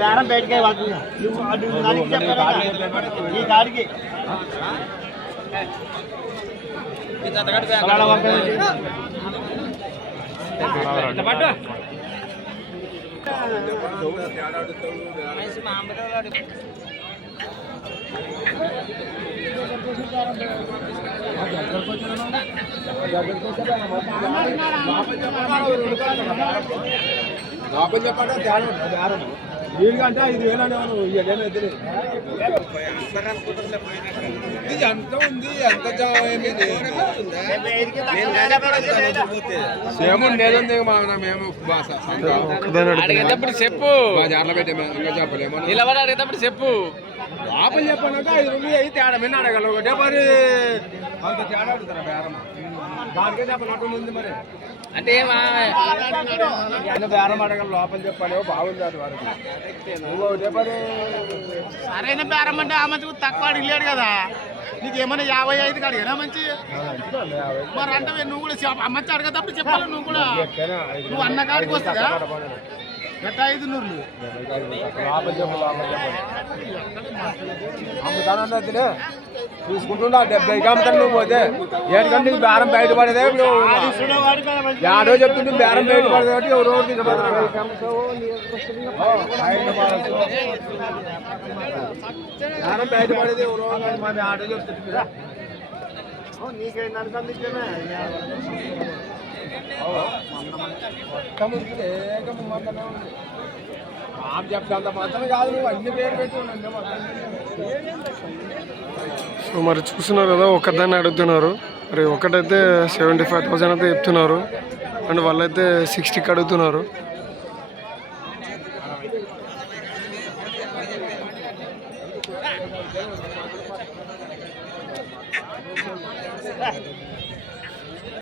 బేరం బయటకే వాడుతున్నా దానికి చెప్పారు ఈ కాడికి లోపల చెప్పండి బేరం వీడికంటే 5,000 అనేవారు ఇదేమో ఎదురు ఇది ఎంత ఉంది ఎంత సేమ్ ఉండేది మేము అడిగేటప్పుడు చెప్పు జార్లో పెట్టాము ఇంకా చెప్పలేము నిలబడి అడిగేటప్పుడు చెప్పు లోపల చెప్పాక 5 అయితే తేడా మీద అడగల ఒకటే మరి అంత తేడా అడుగుతారా బేరం దానికే చెప్పనట్టు ఉంది మరి అంటే బేరం అడగల లోపల చెప్పాలి బాగుంది అది వారికి ఒకటే మరి సరైన బేరం అంటే ఆ మంచి తక్కువ అడిగలేడు కదా నీకు ఏమైనా 55 అడిగానా మంచి మరి అంటే నువ్వు కూడా మంచి అడగేటప్పుడు చెప్పాలి నువ్వు కూడా నువ్వు అన్న కాడికి వస్తుందా ఎట్ట 5 నూరులు లోపల చెప్పు అమ్ముతానంటే చూసుకుంటున్నా 70 అమ్ముతాను నువ్వు పోతే ఏంటంటే నీకు బేరం బయటపడేదే ఏడో చెప్తుంటే బేరం బయటపడేది కాబట్టి ఎవరో బేరం బయటపడేది ఎవరో మరి ఆటో చెప్తుంది చెప్తా మాత్రం కాదు నువ్వు అన్ని పేరు పెట్టి సో మరి చూస్తున్నారు కదా ఒకదాన్ని అడుగుతున్నారు మరి ఒకటైతే 75,000 అయితే చెప్తున్నారు అండ్ వాళ్ళైతే 60కి అడుగుతున్నారు.